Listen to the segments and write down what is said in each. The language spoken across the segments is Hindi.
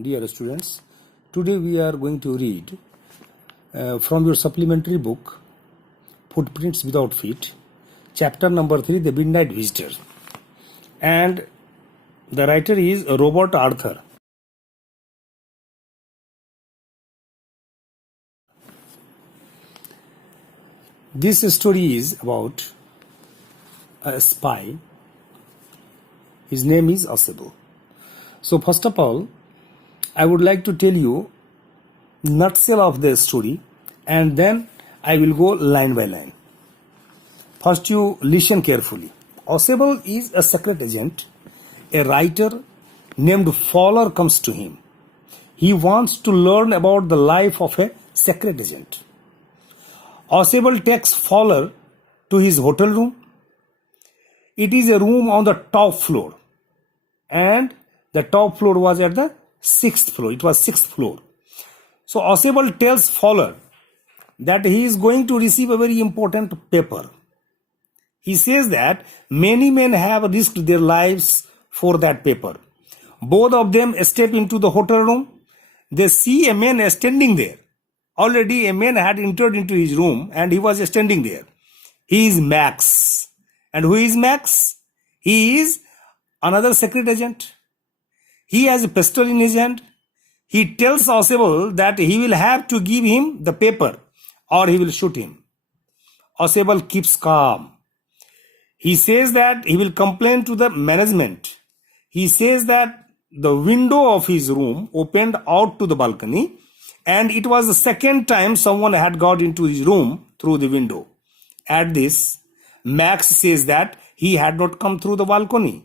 Dear students, today we are going to read from your supplementary book, Footprints Without Feet, chapter number 3, The Midnight Visitor. And the writer is Robert Arthur. This story is about a spy. His name is Osable. So first of all, I would like to tell you nutshell of the story, and then I will go line by line. First, you listen carefully. Osable is a secret agent. A writer named Fowler comes to him. He wants to learn about the life of a secret agent. Osable takes Fowler to his hotel room. It is a room on the top floor, and the top floor was at the 6th floor. It was 6th floor. So Osable tells Fowler that he is going to receive a very important paper. He says that many men have risked their lives for that paper. Both of them step into the hotel room. They see a man standing there. Already a man had entered into his room and he was standing there. He is Max. And who is Max? He is another secret agent. He has a pistol in his hand. He tells Osable that he will have to give him the paper or he will shoot him. Osable keeps calm. He says that he will complain to the management. He says that the window of his room opened out to the balcony, and it was the second time someone had got into his room through the window. At this, Max says that he had not come through the balcony.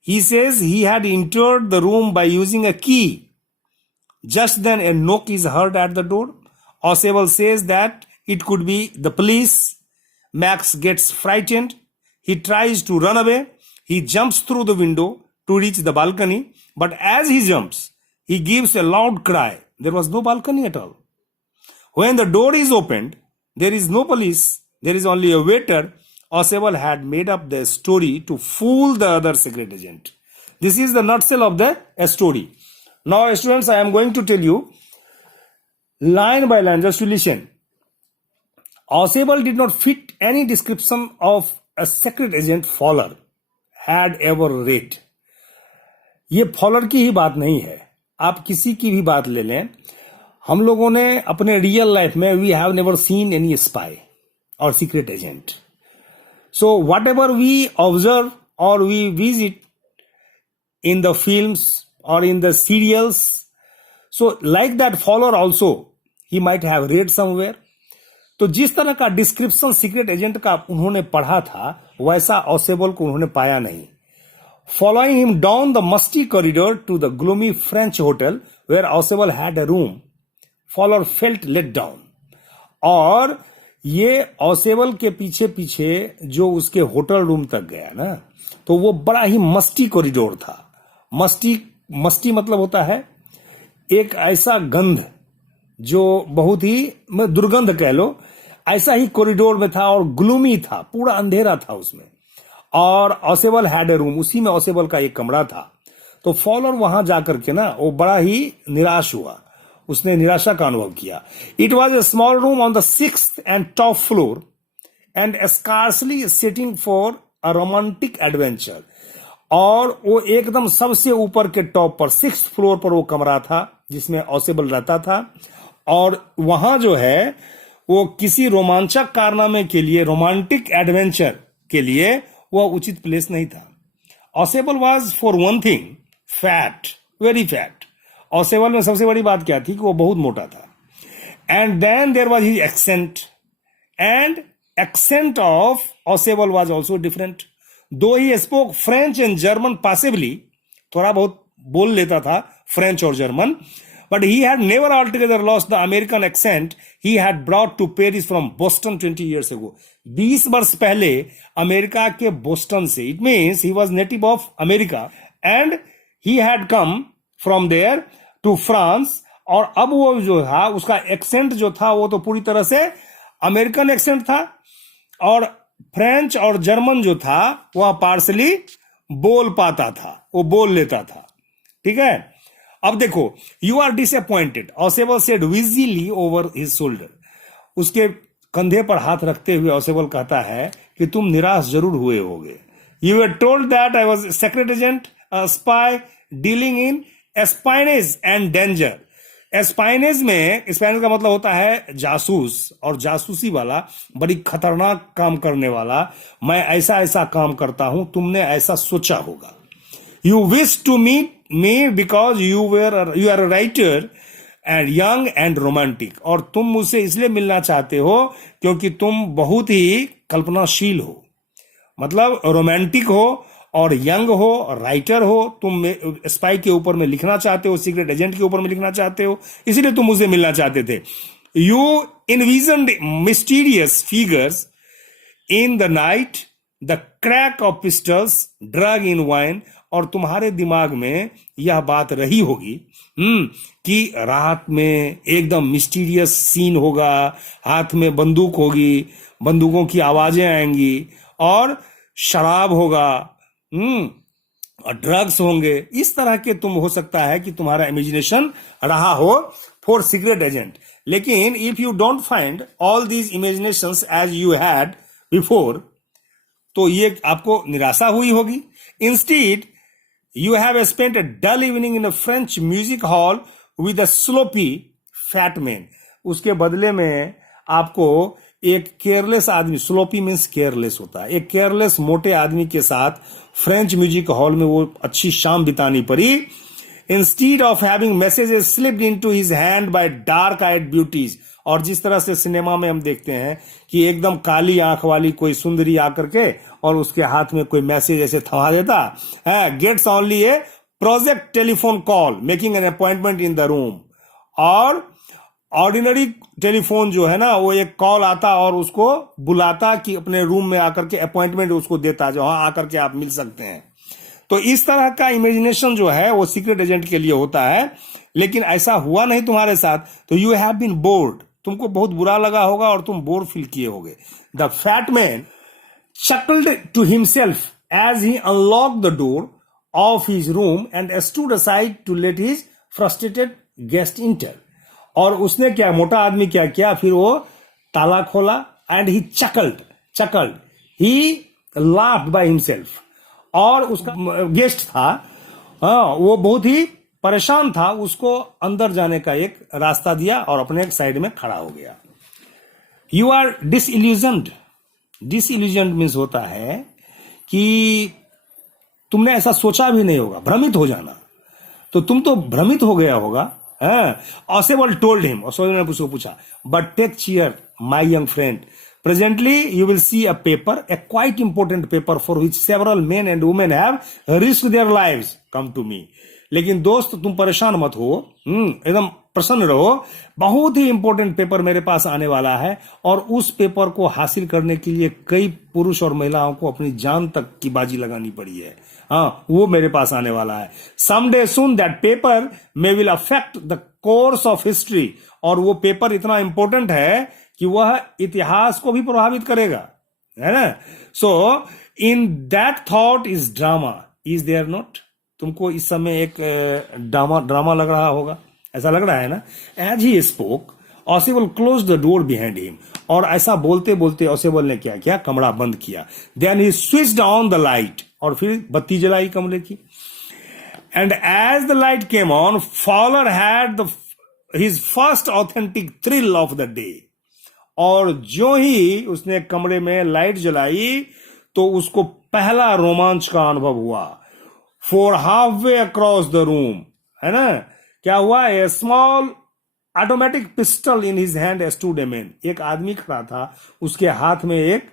He says he had entered the room by using a key. Just then a knock is heard at the door. Osable says that it could be the police. Max gets frightened. He tries to run away. He jumps through the window to reach the balcony. But as he jumps, he gives a loud cry. There was no balcony at all. When the door is opened, there is no police. There is only a waiter. Osable had made up the story to fool the other secret agent. This is the nutshell of the story. Now, students, I am going to tell you line by line, just to listen. Osable did not fit any description of a secret agent Fowler had ever read. ये फॉलर की ही बात नहीं है, आप किसी की भी बात ले लें. हम लोगों ने अपने रियल लाइफ में we have never seen any spy और secret agent. So whatever we observe or we visit in the films or in the serials, so like that Fowler also, he might have read somewhere. तो जिस तरह का डिस्क्रिप्शन सीक्रेट एजेंट का उन्होंने पढ़ा था, वैसा Osable को उन्होंने पाया नहीं. Following him down the musty corridor to the gloomy French hotel where Osable had a room, Fowler felt let down. और ये Osable के पीछे पीछे जो उसके होटल रूम तक गया ना, तो वो बड़ा ही मस्टी कॉरिडोर था. मस्टी मतलब होता है एक ऐसा गंध जो बहुत ही दुर्गंध कह लो, ऐसा ही कॉरिडोर में था और ग्लूमी था, पूरा अंधेरा था उसमें. और Osable हैड ए रूम, उसी में Osable का एक कमरा था. तो फॉलर वहां जाकर के ना वो बड़ा ही निराश हुआ, उसने निराशा का अनुभव किया. It was a small room on the 6th and top floor and scarcely sitting for a romantic adventure. और वो एकदम सबसे ऊपर के टॉप पर 6th फ्लोर पर वो कमरा था जिसमें Osable रहता था. और वहां जो है वो किसी रोमांचक कारनामे के लिए, रोमांटिक एडवेंचर के लिए वह उचित प्लेस नहीं था. Osable was for one thing fat, very fat. Osable में सबसे बड़ी बात क्या थी कि वो बहुत मोटा था. And then there was his accent, and accent of Osable was also different. Though he spoke French and German possibly, थोड़ा बहुत बोल लेता था फ्रेंच और German, but he had never altogether lost the American accent he had brought to Paris from Boston 20 years ago. 20 वर्ष पहले अमेरिका के बोस्टन से, it means he was native of America and he had come from there to France. और अब वो जो था उसका एक्सेंट जो था वो तो पूरी तरह से अमेरिकन एक्सेंट था, और फ्रेंच और जर्मन जो था वह पार्सली बोल पाता था, वो बोल लेता था. ठीक है. अब देखो, you are disappointed, Ausable said wheezily over his shoulder. उसके कंधे पर हाथ रखते हुए ऑसेबल कहता है कि तुम निराश जरूर हुए होगे। You are told that I was secret agent, spy dealing in espionage and danger. Espionage में, एस्पाइनेज का मतलब होता है जासूस, और जासूसी वाला बड़ी खतरनाक काम करने वाला। मैं ऐसा ऐसा काम करता हूं, तुमने ऐसा सोचा होगा। You wish to meet me because you are a writer and young and romantic. और तुम मुझसे इसलिए मिलना चाहते हो क्योंकि तुम बहुत ही कल्पनाशील हो, मतलब रोमांटिक हो और यंग हो, राइटर हो। तुम स्पाई के ऊपर में लिखना चाहते हो, सीक्रेट एजेंट के ऊपर में लिखना चाहते हो, इसीलिए तुम मुझसे मिलना चाहते थे। You इनविजन्ड mysterious figures in the night, the crack of pistols, drug in wine. और तुम्हारे दिमाग में यह बात रही होगी कि रात में एकदम मिस्टीरियस सीन होगा, हाथ में बंदूक होगी, बंदूकों की आवाजें आएंगी और शराब होगा, और ड्रग्स होंगे। इस तरह के तुम, हो सकता है कि तुम्हारा इमेजिनेशन रहा हो फॉर सीक्रेट एजेंट। लेकिन if you don't find all these imaginations as you had before, तो ये आपको निराशा हुई होगी। Instead you have spent a dull evening in a French music hall with a sloppy fat man. उसके बदले में आपको एक केयरलेस आदमी, स्लोपी मीन्स केयरलेस होता है, एक केयरलेस मोटे आदमी के साथ फ्रेंच म्यूजिक हॉल में वो अच्छी शाम बितानी पड़ी। Instead of having messages slipped into his hand by dark eyed beauties. और जिस तरह से सिनेमा में हम देखते हैं कि एकदम काली आंख वाली कोई सुंदरी आकर के और उसके हाथ में कोई मैसेज ऐसे थमा देता है, gets only a project telephone call making an appointment in the room. और ऑर्डिनरी टेलीफोन जो है ना, वो एक कॉल आता और उसको बुलाता कि अपने रूम में आकर के अपॉइंटमेंट उसको देता, जो हाँ आकर के आप मिल सकते हैं। तो इस तरह का इमेजिनेशन जो है वो सीक्रेट एजेंट के लिए होता है। लेकिन ऐसा हुआ नहीं तुम्हारे साथ, तो यू हैव बीन बोर्ड, तुमको बहुत बुरा लगा होगा और तुम बोर फील किए होगे। The fat man chuckled to himself as he unlocked the door of his room and stood aside to let his frustrated guest enter. और उसने क्या, मोटा आदमी क्या किया, फिर वो ताला खोला and he chuckled, he laughed by himself। और उसका गेस्ट था, वो बहुत ही परेशान था, उसको अंदर जाने का एक रास्ता दिया और अपने एक साइड में खड़ा हो गया। You are disillusioned. Disillusioned means होता है कि तुमने ऐसा सोचा भी नहीं होगा, भ्रमित हो जाना। तो तुम तो भ्रमित हो गया होगा। ऑसेबल टोल्ड हिम, ऑसेबल ने उसको पूछा, but take cheer my young friend, presently you will see a paper, a quite important paper for which several men and women have risked their lives, come to me. लेकिन दोस्त तुम परेशान मत हो, एकदम प्रसन्न रहो, बहुत ही इंपॉर्टेंट पेपर मेरे पास आने वाला है और उस पेपर को हासिल करने के लिए कई पुरुष और महिलाओं को अपनी जान तक की बाजी लगानी पड़ी है। हाँ, वो मेरे पास आने वाला है। Someday soon that paper may will affect the course of history. और वो पेपर इतना इंपॉर्टेंट है कि वह इतिहास को भी प्रभावित करेगा, है ना। So in that thought is drama, is there not. तुमको इस समय एक ड्रामा लग रहा होगा, ऐसा लग रहा है ना। As he spoke Ausable close the door behind him. और ऐसा बोलते बोलते ऑसेबल ने क्या किया, कमरा बंद किया। Then he switched on the light, और फिर बत्ती जलाई कमरे की। And as the light came on, Fowler had his first authentic thrill of the day. और जो ही उसने कमरे में लाइट जलाई तो उसको पहला रोमांच का अनुभव हुआ। For half way across the room, है ना, क्या हुआ, a small automatic pistol in his hand stood a man. एक आदमी खड़ा था, उसके हाथ में एक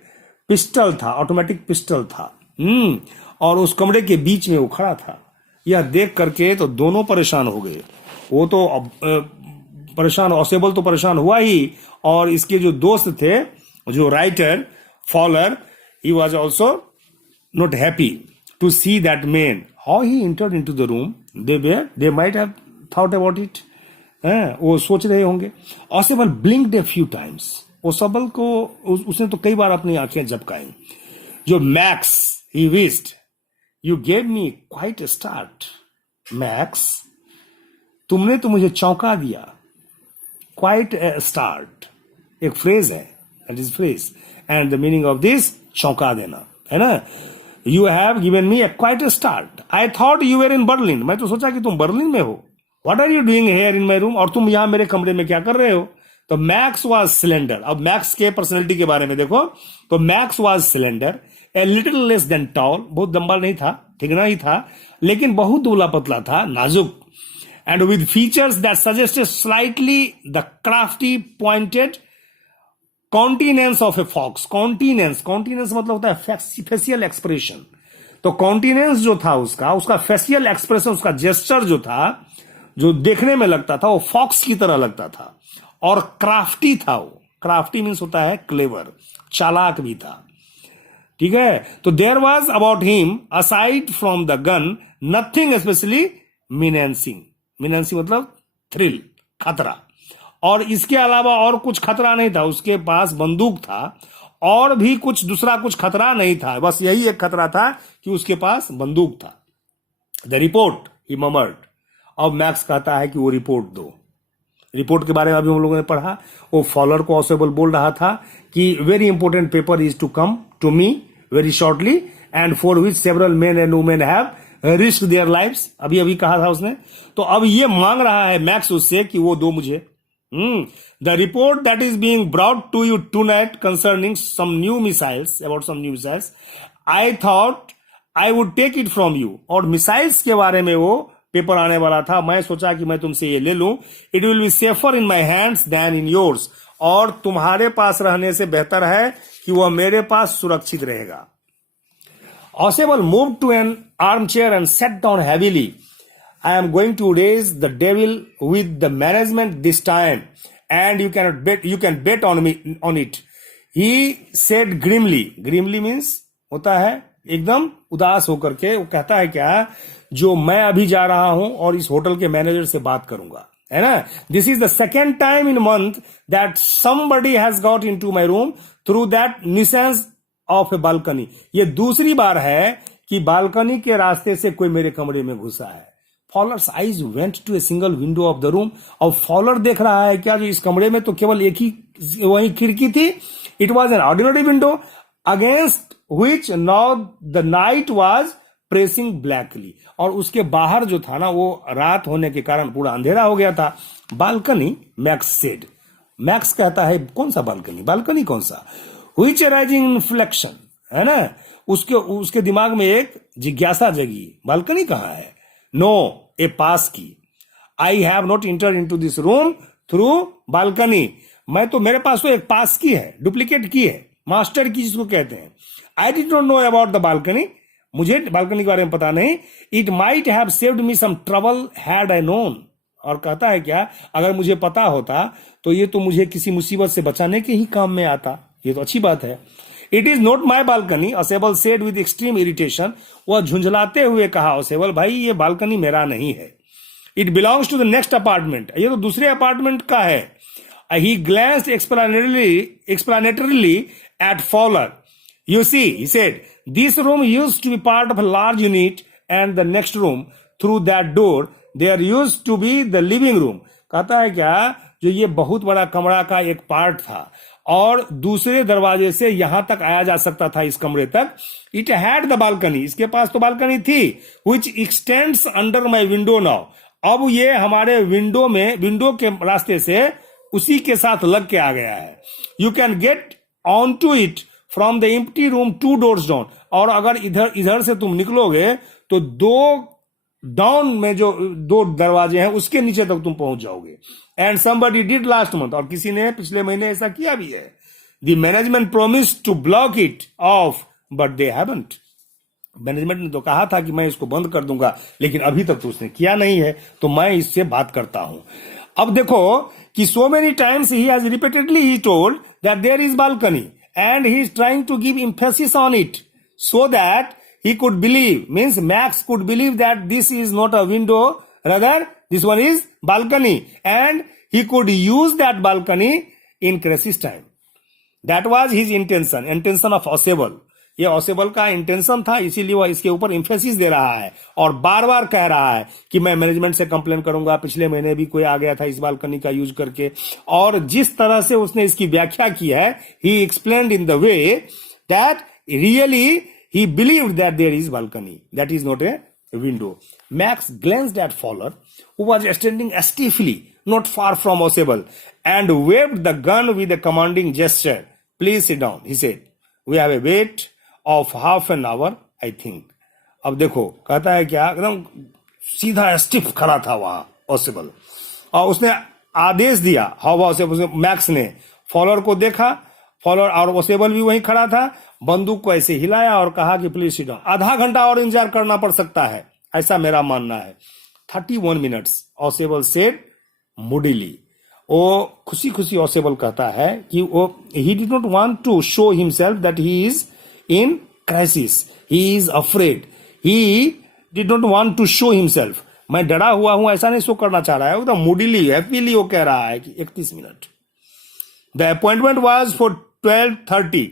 पिस्टल था, ऑटोमेटिक पिस्टल था। और उस कमरे के बीच में वो खड़ा था। यह देख करके तो दोनों परेशान हो गए। वो तो परेशान, ऑसेबल तो परेशान हुआ ही, और इसके जो दोस्त थे, जो writer Fowler, he was also not happy to see that man how he entered into the room. They might have thought about it, वो सोच रहे होंगे। Ausable blinked a few times. Ausable को उसने तो कई बार अपनी आंखें झपकाई। जो Max, he wheezed, you gave me quite a start. Max, तुमने तो मुझे चौंका दिया. Quite a start. एक फ्रेज है, that is phrase, and the meaning of this चौंका देना, है ना. You have given me a quite a start. I thought you were in Berlin. मैं तो सोचा कि तुम बर्लिन में हो. What are you doing here in my room? और तुम यहाँ मेरे कमरे में क्या कर रहे हो? तो मैक्स वॉज सिलेंडर. अब मैक्स के पर्सनैलिटी के बारे में देखो. तो Max was cylinder, a little less than tall, बहुत लंबा नहीं था, ठिकना ही था, लेकिन बहुत दुबला पतला था, नाजुक. And with features that suggested slightly the crafty pointed countenance of a fox. Countenance मतलब होता है facial expression. तो countenance जो था उसका facial expression, उसका gesture जो था, जो देखने में लगता था वो fox की तरह लगता था, और crafty था वो. crafty means होता है clever, चालाक भी था. ठीक है. तो there was about him aside from the gun nothing especially menacing. मिनेंसी मतलब थ्रिल, खतरा. और इसके अलावा और कुछ खतरा नहीं था. उसके पास बंदूक था, और भी कुछ दूसरा कुछ खतरा नहीं था. बस यही एक खतरा था कि उसके पास बंदूक था. द रिपोर्ट ही ममर्ड. अब मैक्स कहता है कि वो रिपोर्ट दो. रिपोर्ट के बारे में अभी हम लोगों ने पढ़ा. वो फॉलोअर को ऑसेबल बोल रहा था कि very important paper is to come to me very shortly, and for which several men and women have risk their lives. अभी अभी कहा था उसने. तो अब ये मांग रहा है मैक्स उससे कि वो दो मुझे. The report that is being brought to you tonight concerning some new missiles, about some new missiles, I thought I would take it from you. और मिसाइल्स के बारे में वो पेपर आने वाला था. मैं सोचा कि मैं तुमसे ये ले लूं. It will be safer in my hands than in yours. और तुम्हारे पास रहने से बेहतर है कि वह मेरे पास सुरक्षित रहेगा. Oswald moved to an armchair and sat down heavily. I am going to raise the devil with the management this time, and you can bet on it. He said grimly. Grimly means होता है एकदम उदास होकर के. वो कहता है क्या, जो मैं अभी जा रहा हूं और इस होटल के मैनेजर से बात करूंगा, है ना. This is the second time in a month that somebody has got into my room through that nuisance of A balcony. ये दूसरी बार है कि बालकनी के रास्ते से कोई मेरे कमरे में घुसा है. Fowler's eyes went to a single window of the room. और फॉलर देख रहा है क्या, जो इस कमरे में तो केवल एक ही वही खिड़की थी. It was an ordinary window against which now the night was pressing blackly. और उसके बाहर जो था ना, वो रात होने के कारण पूरा अंधेरा हो गया था. Balcony, max said. मैक्स कहता है कौन सा बालकनी, बालकनी कौन सा. Which arising inflection, है ना. उसके दिमाग में एक जिज्ञासा जगी, बालकनी कहाँ है. No, a passkey. I have not enter into this room through balcony. मैं तो, मेरे पास तो एक पास की है, डुप्लीकेट की है, मास्टर की जिसको कहते हैं. I did not know about the balcony. मुझे बालकनी के बारे में पता नहीं. It might have saved me some trouble had I known. और कहता है क्या, अगर मुझे पता होता तो ये तो मुझे किसी मुसीबत से बचाने के ही काम में आता. ये तो अच्छी बात है. It is not my balcony, Ausable said with extreme irritation. वह झुंझलाते हुए कहा, ओसेबल भाई ये बालकनी मेरा नहीं है. It belongs to the next apartment. ये तो दूसरे अपार्टमेंट का है. He glanced explanatorily at Fowler. You see, he said, this room used to be part of a large unit and the next room through that door there used to be the living room. कहता है क्या, जो ये बहुत बड़ा कमरा का एक पार्ट था और दूसरे दरवाजे से यहां तक आया जा सकता था, इस कमरे तक. It had the balcony. इसके पास तो बालकनी थी. विच x tends under my window now. अब ये हमारे विंडो के रास्ते से उसी के साथ लग के आ गया है. You can get on to it from the empty room 2 doors down. और अगर इधर से तुम निकलोगे तो 2 डाउन में जो 2 दरवाजे हैं उसके नीचे तक तुम पहुंच जाओगे. And somebody did last month. और किसी ने पिछले महीने ऐसा किया भी है. The management promise to block it off but they haven't. Management ने तो कहा था कि मैं इसको बंद कर दूंगा, लेकिन अभी तक तो उसने किया नहीं है. तो मैं इससे बात करता हूं. अब देखो कि so many times he has repeatedly he told that there is balcony and he is trying to give emphasis on it so that he could believe, means Max could believe that this is not a window, rather this one is balcony, and he could use that balcony in crisis time. That was his intention of Oswald. ये ऑसेबल का इंटेंशन था, इसीलिए वह इसके ऊपर इंफेसिस दे रहा है और बार बार कह रहा है कि मैं मैनेजमेंट से कंप्लेन करूंगा। पिछले महीने भी कोई आ गया था इस बालकनी का यूज करके, और जिस तरह से उसने इसकी व्याख्या की है, he explained in the way that really he believed that there is balcony, that is not a window. Max glanced at Fowler, who was standing stiffly not far from Osable, and waved the gun with a commanding gesture. Please sit down, he said. We have a wait of half an hour, I think. अब देखो कहता है क्या, एकदम सीधा स्टिफ खड़ा था वहां ओसेबल, और उसने आदेश दिया। हाउ ओसेबल, मैक्स ने फॉलोअर को देखा, फॉलोअर और ओसेबल भी वहीं खड़ा था, बंदूक को ऐसे हिलाया और कहा कि प्लीज सिट डाउन। आधा घंटा और इंतजार करना पड़ सकता है, ऐसा मेरा मानना है। 31 मिनट्स, ओसेबल सेड मूडीली। वो खुशी खुशी ओसेबल कहता है कि वो he did not want to show himself that he is in crisis, he is afraid, he did not want to show himself. मैं डरा हुआ हूं ऐसा नहीं शो करना चाह रहा है, एकदम मूडीली हैप्पीली वो कह रहा है कि 31 minute. The appointment was for 12:30।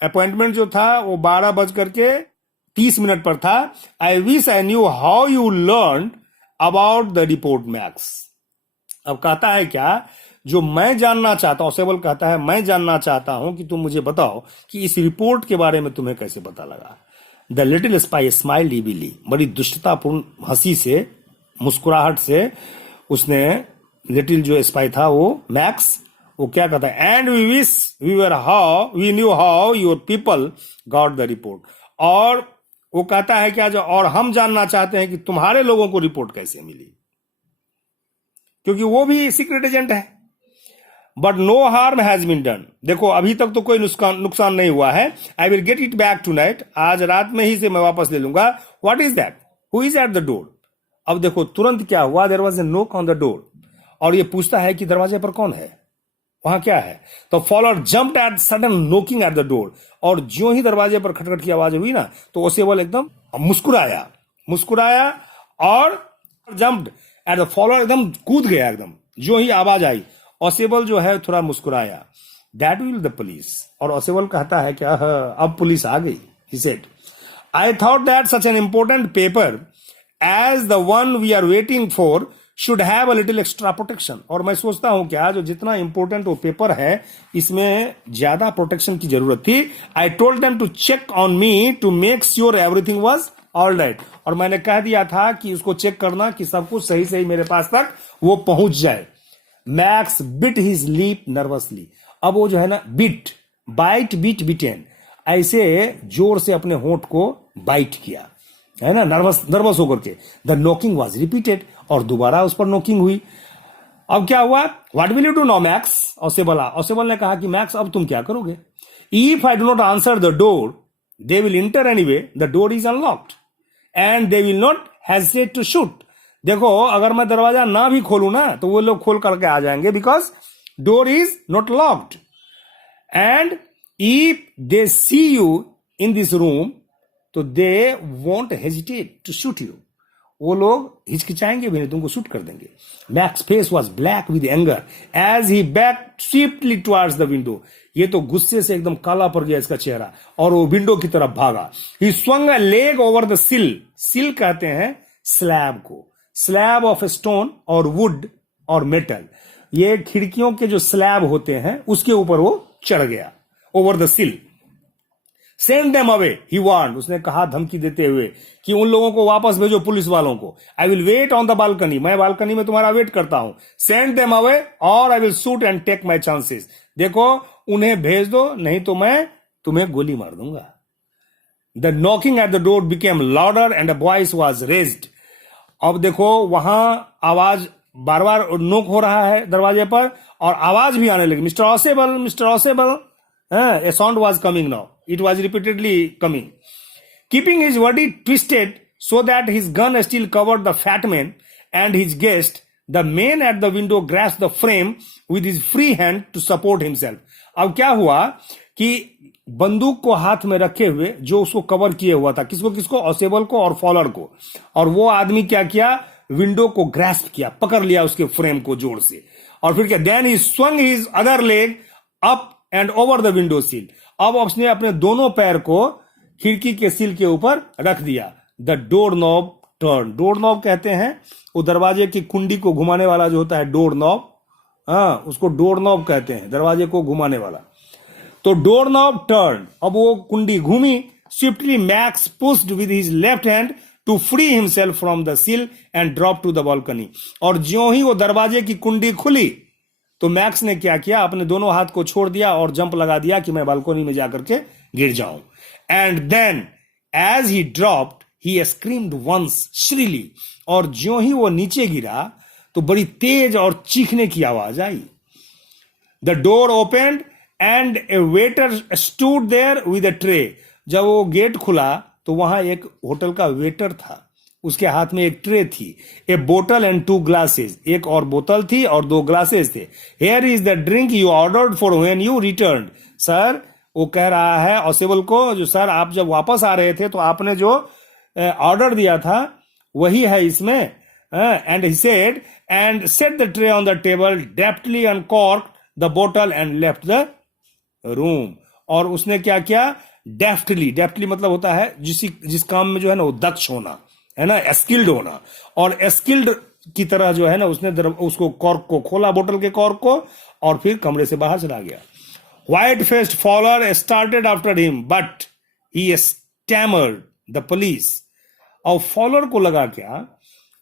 Appointment जो था वो 12:30 पर था। I wish I knew how you learn about the report max. अब कहता है क्या, जो मैं जानना चाहता हूं, ओसेबल कहता है मैं जानना चाहता हूं कि तुम मुझे बताओ कि इस रिपोर्ट के बारे में तुम्हें कैसे पता लगा। द लिटिल स्पाई स्माइल्ड इविली, बड़ी दुष्टतापूर्ण हंसी से, मुस्कुराहट से उसने, लिटिल जो स्पाई था वो मैक्स, वो क्या कहता है, and we wish we knew how your people got the report. और वो कहता है क्या, जो और हम जानना चाहते हैं कि तुम्हारे लोगों को रिपोर्ट कैसे मिली, क्योंकि वो भी सीक्रेट एजेंट है। But no harm has been done, देखो अभी तक तो कोई नुकसान नहीं हुआ है। I will get it back tonight, आज रात में ही से मैं वापस ले लूंगा। What is that, who is at the door. अब देखो तुरंत क्या हुआ, there was a knock on the door, और ये पूछता है कि दरवाजे पर कौन है, वहां क्या है। तो follower jumped eight sudden knocking at the door, और जो ही दरवाजे पर खटखट की आवाज हुई ना, तो ओसेबल एकदम मुस्कुराया और जंप्ड एट द फॉलोअर, एकदम कूद गया एकदम जो ही आवाज आई। ओसेबल जो है थोड़ा मुस्कुराया। दैट विल द पुलिस, और ओसेबल कहता है कि अब पुलिस आ गई। He said, I thought that such an important paper as the one we are waiting for should have a little extra protection. और मैं सोचता हूं क्या, जो जितना इंपॉर्टेंट वो पेपर है, इसमें ज्यादा प्रोटेक्शन की जरूरत थी। I told them to check on me to make sure everything was all right, और मैंने कह दिया था कि उसको चेक करना कि सब कुछ सही सही मेरे पास तक वो पहुंच जाए। Max bit his lip nervously, अब वो जो है ना, बिटेन, ऐसे जोर से अपने होंठ को बाइट किया, है ना, नर्वस होकर के। द नॉकिंग वॉज रिपीटेड, और दोबारा उस पर नॉकिंग हुई। अब क्या हुआ, what will you do now Max, Ausable ने कहा कि मैक्स अब तुम क्या करोगे। If I do not answer the door they will enter anyway, the door is unlocked and they will not hesitate to shoot. देखो अगर मैं दरवाजा ना भी खोलू ना, तो वो लोग खोल करके आ जाएंगे, because door is not locked, and if they see you in this room तो they won't hesitate to shoot you, वो लोग हिचकिचाएंगे भी नहीं, तुमको शूट कर देंगे। Max face was black with anger as he back swiftly towards the window, ये तो गुस्से से एकदम काला पड़ गया इसका चेहरा, और वो विंडो की तरफ भागा। ही swung a leg over the sill कहते हैं स्लैब को, स्लैब ऑफ स्टोन और वुड और मेटल, ये खिड़कियों के जो स्लैब होते हैं उसके ऊपर वो चढ़ गया, ओवर द सिल। सेंड देम अवे, ही वार्नड, उसने कहा धमकी देते हुए कि उन लोगों को वापस भेजो, पुलिस वालों को। I will wait on the balcony, मैं बालकनी में तुम्हारा वेट करता हूं। सेंड देम अवे और I will shoot and take my chances, देखो उन्हें भेज दो, नहीं तो मैं तुम्हें गोली मार दूंगा। The knocking at the door became louder and a voice was raised, अब देखो वहां आवाज बार बार नोक हो रहा है दरवाजे पर, और आवाज भी आने लगी, mister Ausable, a sound was coming now. It was repeatedly coming. Keeping his body twisted so that his gun still covered the fat man and his guest, the man at the window grasped the frame with his free hand to support himself. अब क्या हुआ कि बंदूक को हाथ में रखे हुए, जो उसको कवर किए हुआ था, किसको, ओसेबल को और फॉलोअर को, और वो आदमी क्या किया, विंडो को ग्रास्प किया, पकड़ लिया उसके फ्रेम को जोर से, और फिर क्या, then he swung his other leg up and over the window sill, अब उसने अपने दोनों पैर को खिड़की के सील के ऊपर रख दिया। The door knob turn, door knob कहते हैं वो दरवाजे की कुंडी को घुमाने वाला जो होता है डोर नॉब, हाँ उसको डोर नॉब कहते हैं, दरवाजे को घुमाने वाला। तो डोर नॉब टर्न, अब वो कुंडी घूमी। Swiftly Max pushed with his left hand to free himself from the sill and drop to the balcony. और ज्यों ही वो दरवाजे की कुंडी खुली तो मैक्स ने क्या किया, अपने दोनों हाथ को छोड़ दिया और जंप लगा दिया कि मैं बालकनी में जाकर के गिर जाऊं। And then as he dropped he screamed once shrilly, और ज्यों ही वो नीचे गिरा तो बड़ी तेज और चीखने की आवाज आई। The door opened and a waiter stood there with a tray. जब वो गेट खुला तो वहां एक होटल का वेटर था, उसके हाथ में एक ट्रे थी। ए बोतल एंड 2 ग्लासेस, एक और बोतल थी और 2 ग्लासेस थे। Here is the drink you ordered for when you return. Sir, वो कह रहा है ऑसेबल को, जो सर आप जब वापस आ रहे थे तो आपने जो ऑर्डर दिया था वही है इसमें। And he said and set the tray on the table, deftly uncorked the बोतल एंड लेफ्ट द रूम। और उसने क्या किया, डेफ्टली, डेफ्टली मतलब होता है जिस काम में जो है ना वो दक्ष होना है ना, स्किल्ड होना। और स्किल्ड की तरह जो है ना उसने उसको कॉर्क को खोला, बोतल के कॉर्क को, और फिर कमरे से बाहर चला गया। White faced follower started after him but he stammered the police. और फॉलोअर को लगा क्या,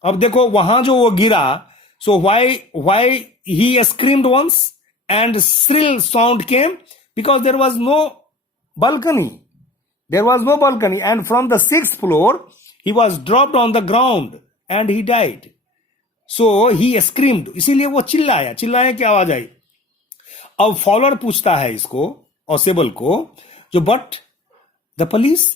अब देखो वहां जो वो गिरा, so why he screamed once and shrill sound came because there was no balcony. There was no balcony, and from the 6th floor, he was dropped on the ground and he died. So he screamed. इसीलिए वो चिल्लाया, चिल्लाने की आवाज आई। अब फॉलोअर पूछता है इसको, ऑसेबल को, जो बट द पुलिस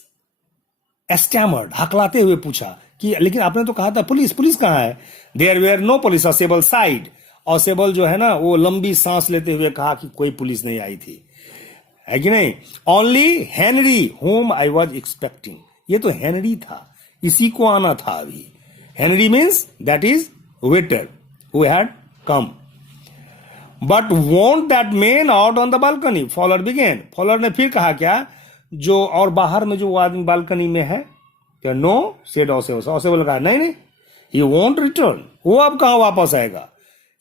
स्टैमर्ड, हकलाते हुए पूछा कि लेकिन आपने तो कहा था पुलिस, पुलिस कहां है? देयर वेयर नो पुलिस, ऑसेबल साइड। ऑसेबल जो है ना वो लंबी सांस लेते हुए कहा कि कोई पुलिस नहीं आई थी, है कि नहीं। Only Henry whom I was expecting, ये तो हेनरी था, इसी को आना था अभी। Henry means that is waiter who had come, but want that man out on the balcony. Follower began, follower ने फिर कहा क्या, जो और बाहर में जो आदमी बालकनी में है, क्या नो सेड ऑसेबल। ऑसेबल कहा नहीं नहीं, ही वॉन्ट रिटर्न, वो अब कहां वापस आएगा।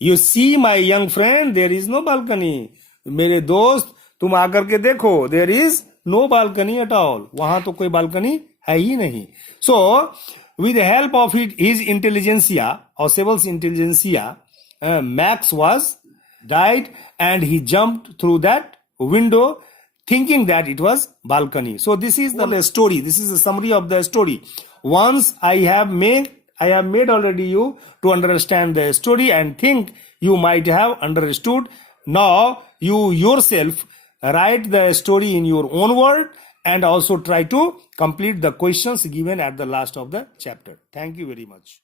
You see my young friend there is no balcony, मेरे दोस्त तुम आकर के देखो, there is no balcony at all, वहां तो कोई बालकनी है ही नहीं। So with help of his intelligentsia, Ausable's intelligentsia, Max was died and he jumped through that window thinking that it was balcony. So this is the story, this is the summary of the story. Once I have made already you to understand the story and think you might have understood. Now you yourself write the story in your own word and also try to complete the questions given at the last of the chapter. Thank you very much.